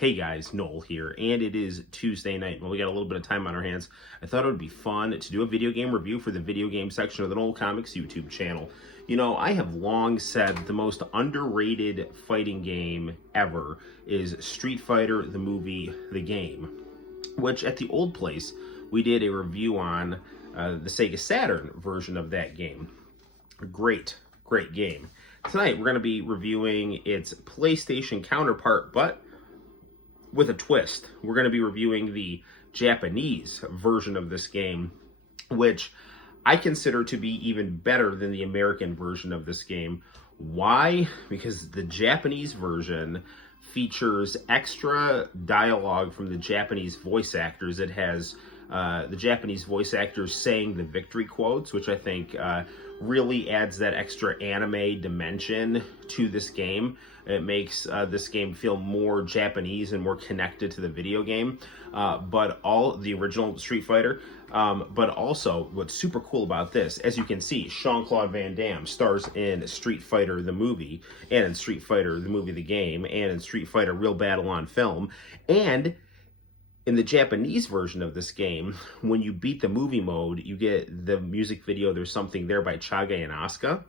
Hey guys, Noel here, and it is Tuesday night. Well, we got a little bit of time on our hands. I thought it would be fun to do a video game review for the video game section of the Noel Comics YouTube channel. You know, I have long said the most underrated fighting game ever is Street Fighter, the movie, the game, which at the old place, we did a review on the Sega Saturn version of that game. Great game. Tonight, we're going to be reviewing its PlayStation counterpart, but with a twist. We're going to be reviewing the Japanese version of this game, which I consider to be even better than the American version of this game. Why? Because the Japanese version features extra dialogue from the Japanese voice actors. It has the Japanese voice actors saying the victory quotes, which I think really adds that extra anime dimension to this game. It makes this game feel more Japanese and more connected to the video game, but all the original Street Fighter. But also, what's super cool about this, as you can see, Jean-Claude Van Damme stars in Street Fighter the movie, and in Street Fighter the movie the game, and in Street Fighter Real Battle on Film, and in the Japanese version of this game, when you beat the movie mode, you get the music video There's Something There by Chage and Asuka.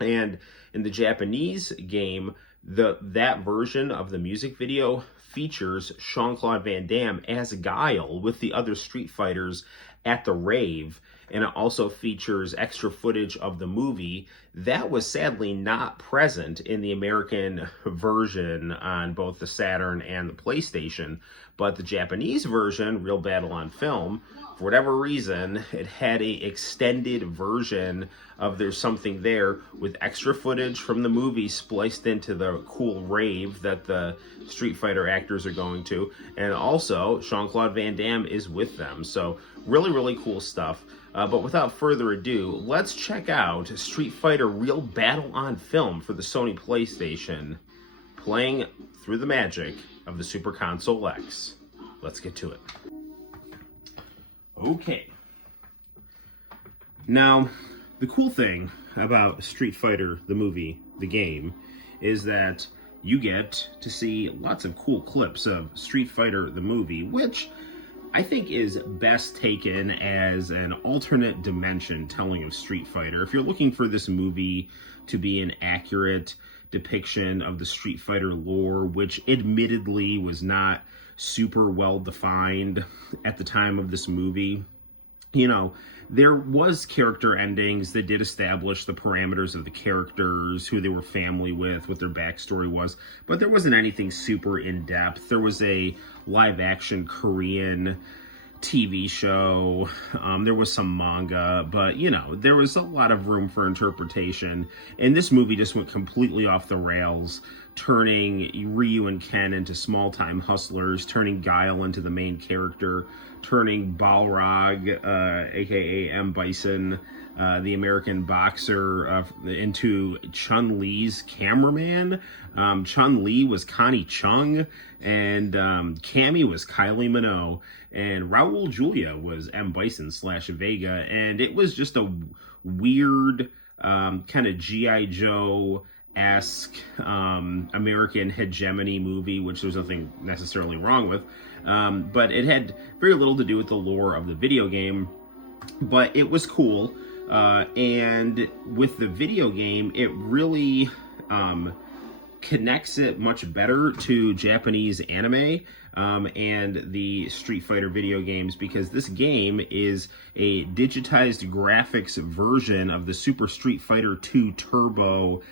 And in the Japanese game, that version of the music video features Jean-Claude Van Damme as Guile with the other Street Fighters at the rave. And it also features extra footage of the movie that was sadly not present in the American version on both the Saturn and the PlayStation. But the Japanese version, Real Battle on Film, for whatever reason, it had a extended version of There's Something There with extra footage from the movie spliced into the cool rave that the Street Fighter actors are going to. And also, Jean-Claude Van Damme is with them. So really cool stuff. But without further ado, let's check out Street Fighter Real Battle on Film for the Sony PlayStation, playing through the magic of the Super Console X. Let's get to it. Okay. Now, the cool thing about Street Fighter, the movie, the game, is that you get to see lots of cool clips of Street Fighter, the movie, which I think is best taken as an alternate dimension telling of Street Fighter. If you're looking for this movie to be an accurate depiction of the Street Fighter lore, which admittedly was not super well defined at the time of this movie, you know, there was character endings that did establish the parameters of the characters, who they were family with, what their backstory was, but there wasn't anything super in-depth. There was a live-action Korean TV show, there was some manga, but, you know, there was a lot of room for interpretation, and this movie just went completely off the rails, turning Ryu and Ken into small-time hustlers, turning Guile into the main character, turning Balrog, aka M. Bison, the American boxer, into Chun-Li's cameraman. Chun-Li was Connie Chung, and Cammy was Kylie Minogue, and Raul Julia was M. Bison / Vega, and it was just a weird kind of G.I. Joe-esque American hegemony movie, which there's nothing necessarily wrong with, but it had very little to do with the lore of the video game, but it was cool, and with the video game, it really connects it much better to Japanese anime and the Street Fighter video games, because this game is a digitized graphics version of the Super Street Fighter 2 Turbo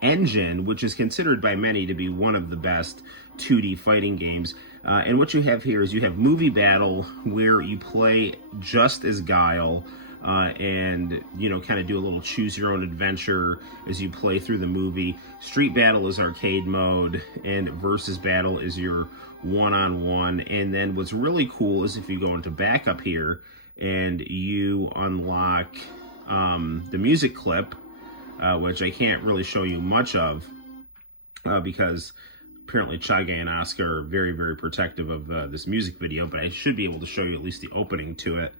engine, which is considered by many to be one of the best 2D fighting games. And what you have here is you have Movie Battle, where you play just as Guile, and, you know, kind of do a little choose your own adventure as you play through the movie. Street Battle is arcade mode, and Versus Battle is your one-on-one. And then what's really cool is if you go into backup here and you unlock the music clip, which I can't really show you much of because apparently Chage and Asuka are very protective of this music video, but I should be able to show you at least the opening to it.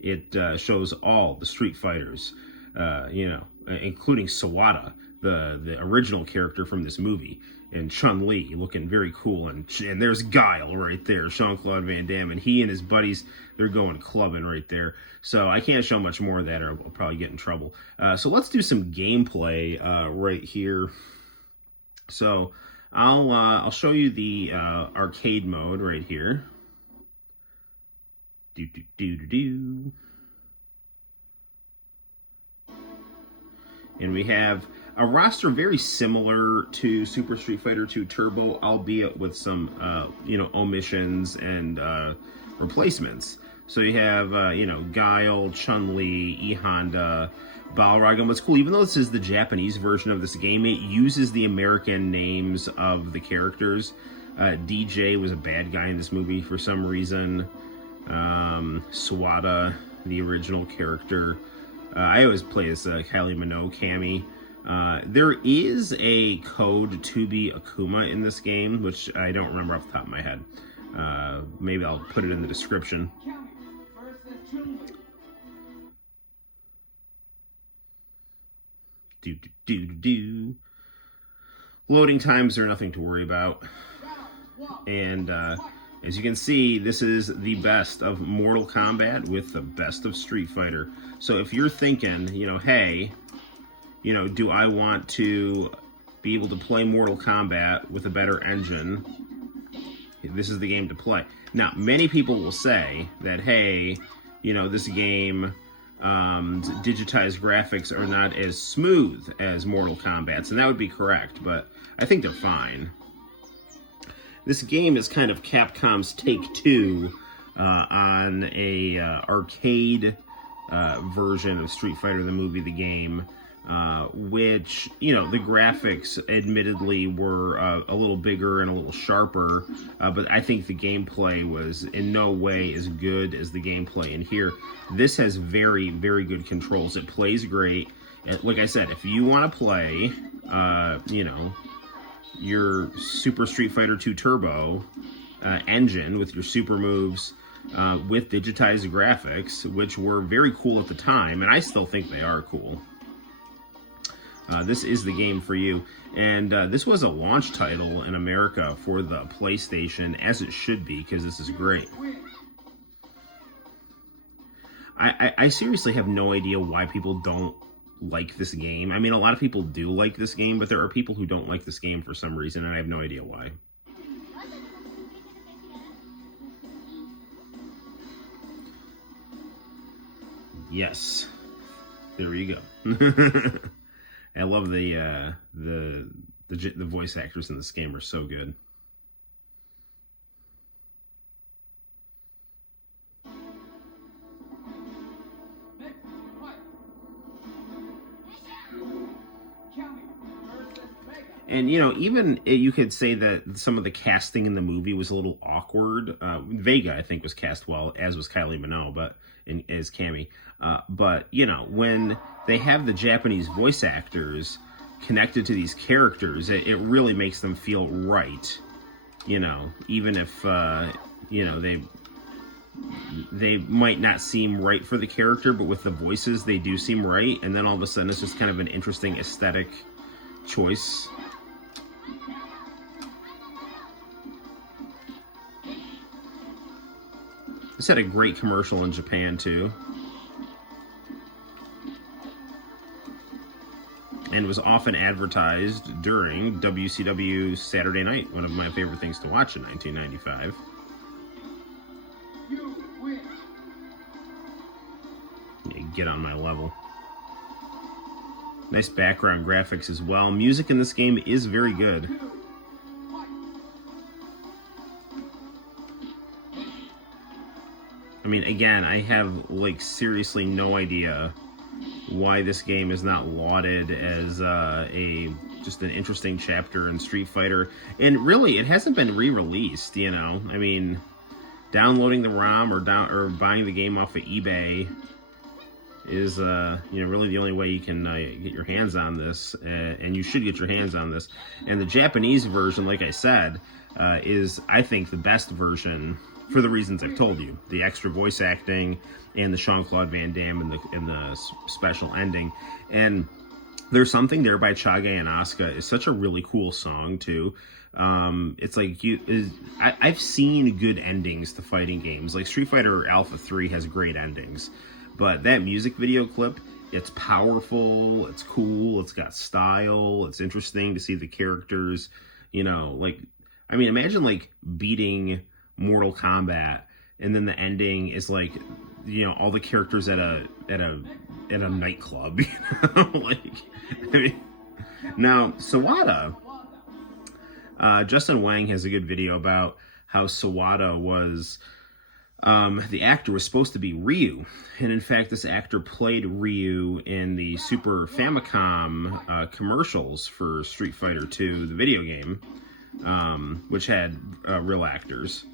It shows all the Street Fighters, you know, including Sawada, the original character from this movie, and Chun-Li looking very cool, and there's Guile right there, Jean-Claude Van Damme, and he and his buddies, they're going clubbing right there. So I can't show much more of that, or I'll probably get in trouble. So let's do some gameplay right here. So I'll show you the arcade mode right here. And we have a roster very similar to Super Street Fighter 2 Turbo, albeit with some, omissions and replacements. So you have, Guile, Chun-Li, E Honda, Balrog. And what's cool, even though this is the Japanese version of this game, it uses the American names of the characters. DJ was a bad guy in this movie for some reason. Swada, the original character. I always play as Kylie Minogue, Cammy. There is a code to be Akuma in this game, which I don't remember off the top of my head. Maybe I'll put it in the description. Loading times are nothing to worry about. And as you can see, this is the best of Mortal Kombat with the best of Street Fighter. So if you're thinking, hey, do I want to be able to play Mortal Kombat with a better engine? This is the game to play. Now, many people will say that, hey, this game, digitized graphics are not as smooth as Mortal Kombat's, and that would be correct, but I think they're fine. This game is kind of Capcom's Take-Two on a arcade version of Street Fighter, the movie, the game, which, the graphics admittedly were a little bigger and a little sharper, but I think the gameplay was in no way as good as the gameplay in here. This has very, very good controls. It plays great. Like I said, if you want to play, your Super Street Fighter 2 Turbo engine with your super moves, with digitized graphics, which were very cool at the time, and I still think they are cool. This is the game for you. And this was a launch title in America for the PlayStation, as it should be, because this is great. I seriously have no idea why people don't like this game. I mean, a lot of people do like this game, but there are people who don't like this game for some reason, and I have no idea why. Yes. There you go. I love the voice actors in this game are so good. And, even you could say that some of the casting in the movie was a little awkward. Vega, I think, was cast well, as was Kylie Minogue, as Cammy. But, when they have the Japanese voice actors connected to these characters, it really makes them feel right. Even if, they might not seem right for the character, but with the voices, they do seem right. And then all of a sudden, it's just kind of an interesting aesthetic choice. This had a great commercial in Japan, too. And was often advertised during WCW Saturday Night, one of my favorite things to watch in 1995. Yeah, get on my level. Nice background graphics as well. Music in this game is very good. I mean, again, I have, seriously no idea why this game is not lauded as just an interesting chapter in Street Fighter. And really, it hasn't been re-released, I mean, downloading the ROM or buying the game off of eBay is, really the only way you can get your hands on this, and you should get your hands on this. And the Japanese version, like I said, is, I think, the best version for the reasons I've told you. The extra voice acting and the Jean-Claude Van Damme and the special ending. And There's Something There by Chage and Asuka is such a really cool song too. It's like I've seen good endings to fighting games. Like Street Fighter Alpha 3 has great endings, but that music video clip, it's powerful, it's cool, it's got style, it's interesting to see the characters. You know, like, I mean, imagine like beating Mortal Kombat and then the ending is like, you know, all the characters at a nightclub. You know, like, I mean, now Sawada, Justin Wang has a good video about how Sawada was, the actor was supposed to be Ryu, and in fact this actor played Ryu in the Super Famicom commercials for Street Fighter 2, the video game, which had real actors.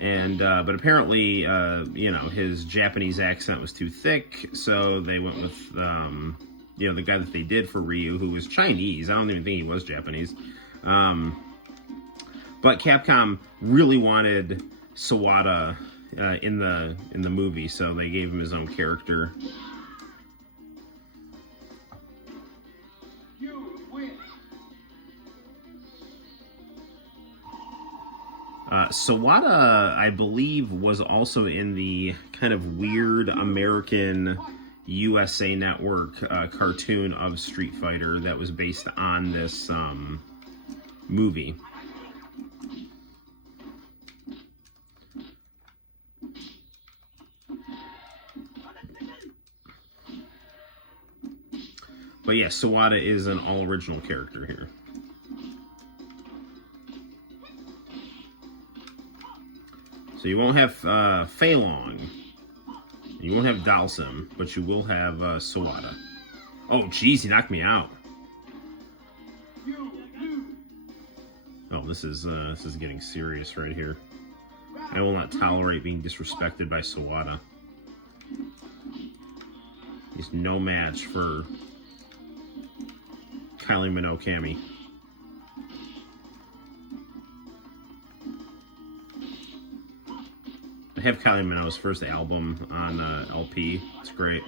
And but apparently, you know, his Japanese accent was too thick, so they went with, you know, the guy that they did for Ryu, who was Chinese. I don't even think he was Japanese. But Capcom really wanted Sawada in the movie, so they gave him his own character. Sawada, I believe, was also in the kind of weird American USA Network cartoon of Street Fighter that was based on this movie. But yeah, Sawada is an all-original character here. So you won't have Fei Long, you won't have Dalsim, but you will have Sawada. Oh, geez, he knocked me out. Oh, this is getting serious right here. I will not tolerate being disrespected by Sawada. He's no match for Kylie Minogue Cammy. I have Kylie Minogue's first album on LP. It's great.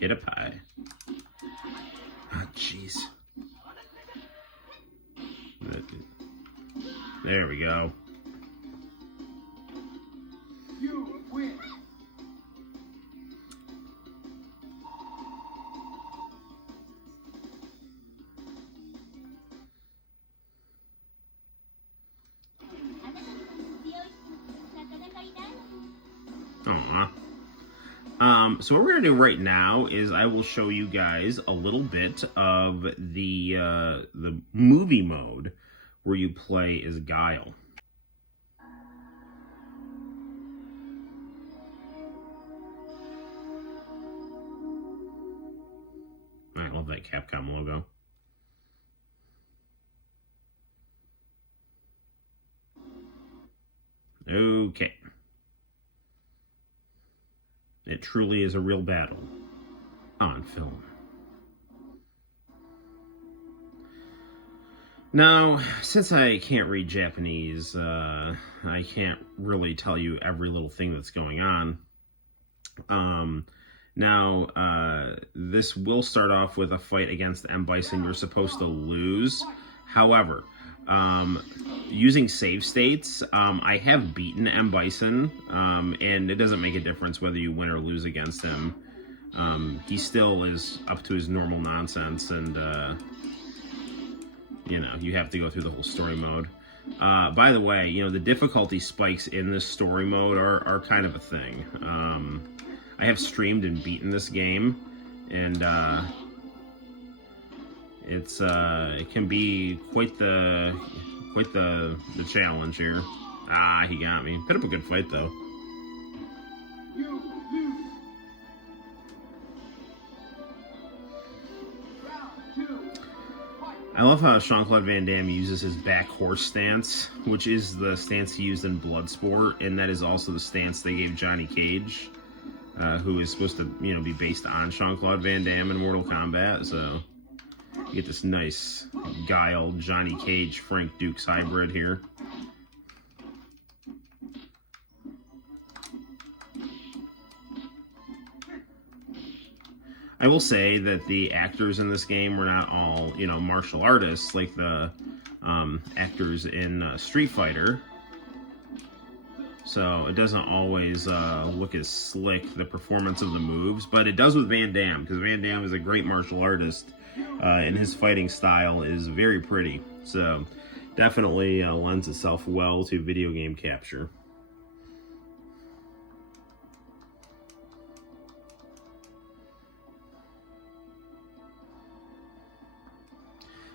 Hit a pie. Ah, jeez. There we go. You win. So what we're gonna do right now is I will show you guys a little bit of the movie mode where you play as Guile. I love that Capcom logo. Okay. It truly is a real battle on film. Now, since I can't read Japanese, I can't really tell you every little thing that's going on. This will start off with a fight against M. Bison. You're supposed to lose. However, using save states, I have beaten M. Bison, and it doesn't make a difference whether you win or lose against him. He still is up to his normal nonsense, and you know, you have to go through the whole story mode. By the way, you know, the difficulty spikes in this story mode are kind of a thing. I have streamed and beaten this game, and it can be quite the challenge here. Ah, he got me. Put up a good fight though. I love how Jean-Claude Van Damme uses his back horse stance, which is the stance he used in Bloodsport, and that is also the stance they gave Johnny Cage, who is supposed to, you know, be based on Jean-Claude Van Damme in Mortal Kombat. So you get this nice Guile, Johnny Cage, Frank Dukes hybrid here. I will say that the actors in this game were not all, you know, martial artists like the actors in Street Fighter. So it doesn't always look as slick, the performance of the moves, but it does with Van Damme, because Van Damme is a great martial artist, and his fighting style is very pretty. So definitely lends itself well to video game capture.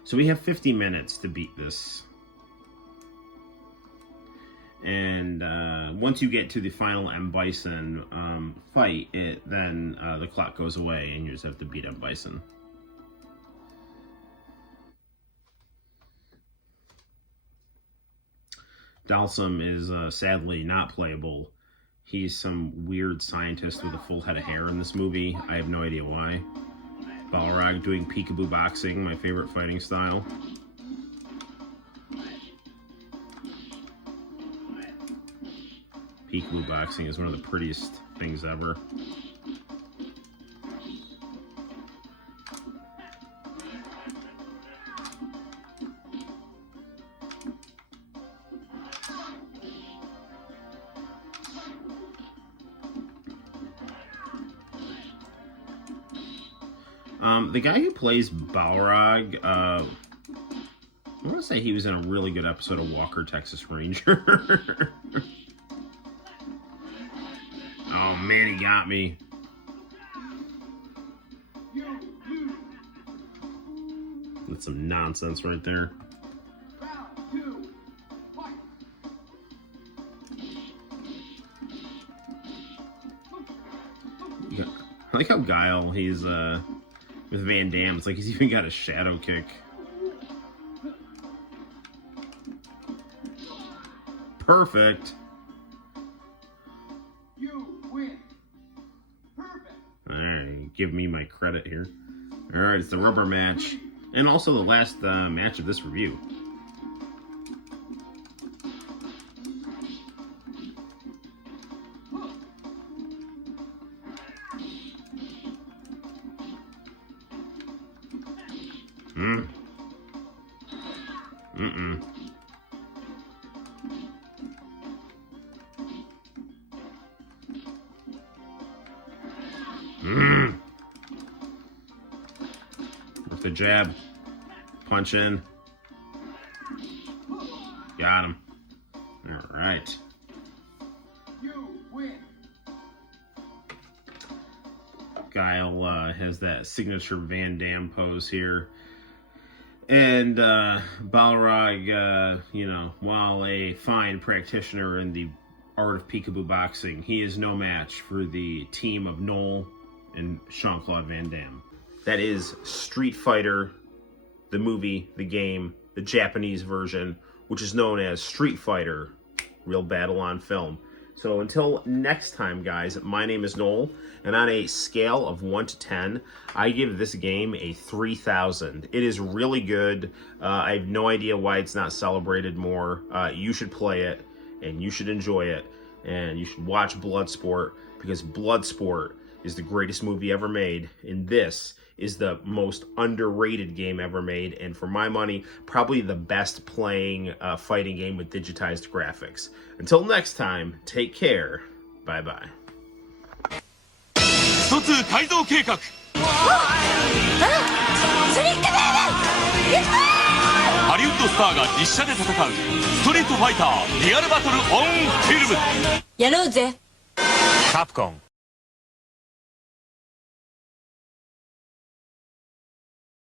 So we have 50 minutes to beat this. And once you get to the final M. Bison fight, then the clock goes away and you just have to beat M. Bison. Dalsum is sadly not playable. He's some weird scientist with a full head of hair in this movie. I have no idea why. Balrog doing peekaboo boxing, my favorite fighting style. Peekaboo boxing is one of the prettiest things ever. The guy who plays Balrog, I want to say he was in a really good episode of Walker, Texas Ranger. Oh man, he got me. That's some nonsense right there. Yeah. I like how Guile, he's with Van Damme, it's like he's even got a shadow kick. Perfect. You win. Perfect. Alright, give me my credit here. Alright, it's the rubber match. And also the last match of this review. With the jab, punch in. Got him. All right. You win. Guile has that signature Van Damme pose here. And Balrog, you know, while a fine practitioner in the art of peekaboo boxing, he is no match for the team of Noel and Jean-Claude Van Damme. That is Street Fighter, the movie, the game, the Japanese version, which is known as Street Fighter, Real Battle on Film. So until next time, guys, my name is Noel, and on a scale of 1 to 10, I give this game a 3,000. It is really good. I have no idea why it's not celebrated more. You should play it, and you should enjoy it, and you should watch Bloodsport, because Bloodsport is the greatest movie ever made, and this is the most underrated game ever made, and for my money, probably the best playing fighting game with digitized graphics. Until next time, take care. Bye-bye. 一つ改造計画。ハリウッドスターが実写で戦うストリートファイターリアルバトルオンフィルム。やろうぜ。カプコン。